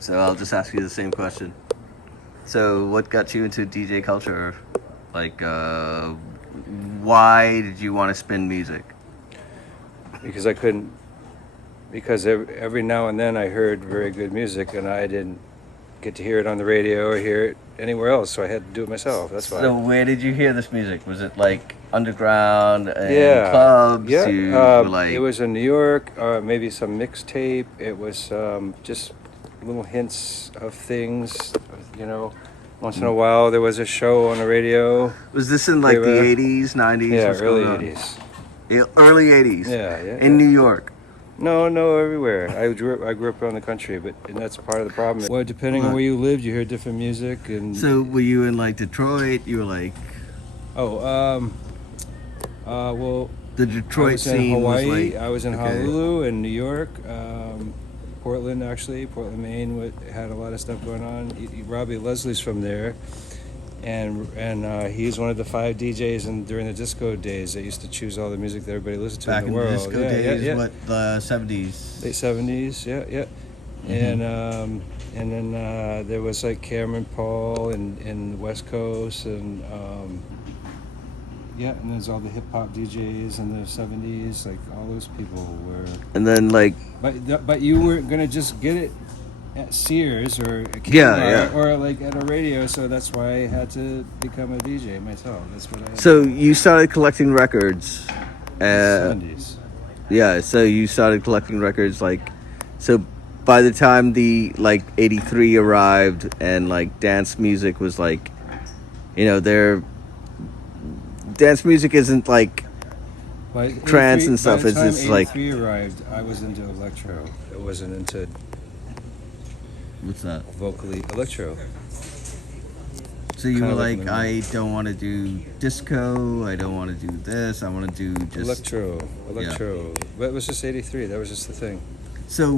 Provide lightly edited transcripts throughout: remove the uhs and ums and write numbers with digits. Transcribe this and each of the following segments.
So I'll just ask you the same question. So what got you into DJ culture? Like, why did you want to spin music? Because I couldn't. Because every now and then I heard very good music, and I didn't get to hear it on the radio or hear it anywhere else, so I had to do it myself. That's why. So where did you hear this music? Was it like underground and Yeah, clubs? yeah. You were like, It was in New York, maybe some mixtape. It was just little hints of things, you know. Once in a while, there was a show on the radio. was this in like the 80s, 90s? Yeah, What's early going on? 80s. Early 80s? Yeah. In New York? No, everywhere. I grew up around the country, and that's part of the problem. Well, depending on where you lived, you heard different music. And so were you in like Detroit? You were like, well, the Detroit I was in scene Hawaii. was like, I was in Honolulu and New York, Portland, Maine. Had a lot of stuff going on. Robbie Leslie's from there, and he's one of the 5 DJs during the disco days. They used to choose all the music that everybody listened to back in the world. Disco days, what, the 70s? Late 70s, yeah. Mm-hmm. And then there was like Cameron Paul in the West Coast, and and there's all the hip hop DJs in the 70s, like all those people were. And then like, but you weren't gonna just get it at Sears or a Kmart or like at a radio, so that's why I had to become a DJ myself. That's what I had. So you started collecting records. 70s. Yeah, so you started collecting records like, so by the time the like 83 arrived and like dance music was like, you know, dance music isn't like trance and stuff. It's just like. By the time 83 arrived, I was into electro. It wasn't into. What's that? Vocally electro. So you were like, I don't want to do disco. I don't want to do this. I want to do just electro. Yeah. But it was just 83. That was just the thing. So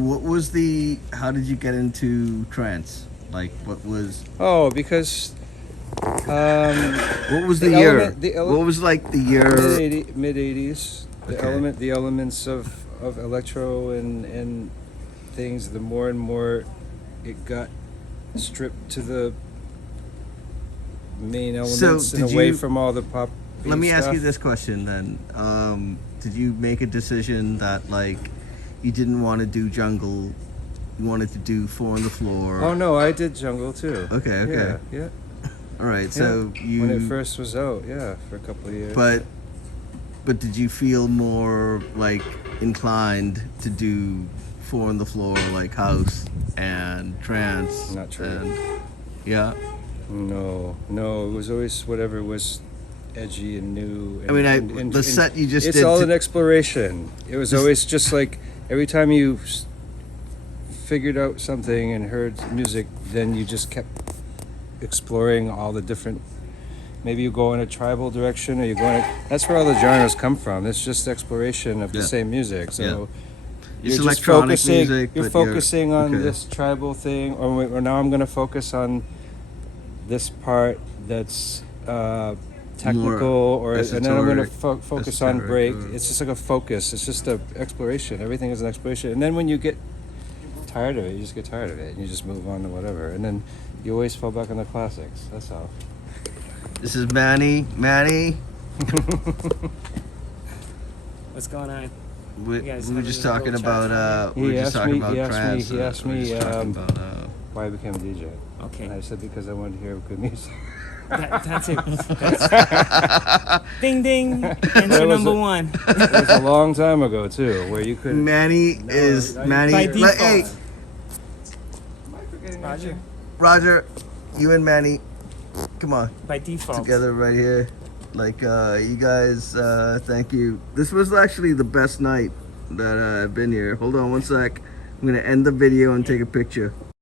how did you get into trance? Like, what was? Oh, because. What was the year? What was like the year? Mid 80s. Okay. The elements of electro and things. The more and more it got stripped to the main elements and away from all the pop. Let me ask stuff. you this question then. Did you make a decision that like you didn't want to do jungle, you wanted to do 4 on the floor? Oh no, I did jungle too. Okay. Yeah. All right, so when it first was out, for a couple of years. But did you feel more like inclined to do 4 on the floor, like house and trance? Not true. Yeah. No, it was always whatever was edgy and new. And, the set you just it's did. It's all an exploration. It was always just like every time you figured out something and heard music, then you just kept exploring all the different. Maybe you go in a tribal direction, or you go in. That's where all the genres come from. It's just exploration of the same music. So you're just focusing. Music, you're focusing on this tribal thing, or now I'm going to focus on this part that's technical, and then I'm going to focus on break. It's just like a focus. It's just an exploration. Everything is an exploration. And then when you get tired of it, you just get tired of it, and you just move on to whatever. And then you always fall back on the classics. That's all. This is Manny. What's going on? We were just talking about. He asked me why I became a DJ. Okay. And I said because I wanted to hear good music. That's it. Ding ding. Answer number 1. It was a long time ago too, where you could. Manny. By default. Hey, Roger, you and Manny, come on. By default. Together right here. Like, you guys, thank you. This was actually the best night that I've been here. Hold on one sec. I'm gonna end the video and take a picture.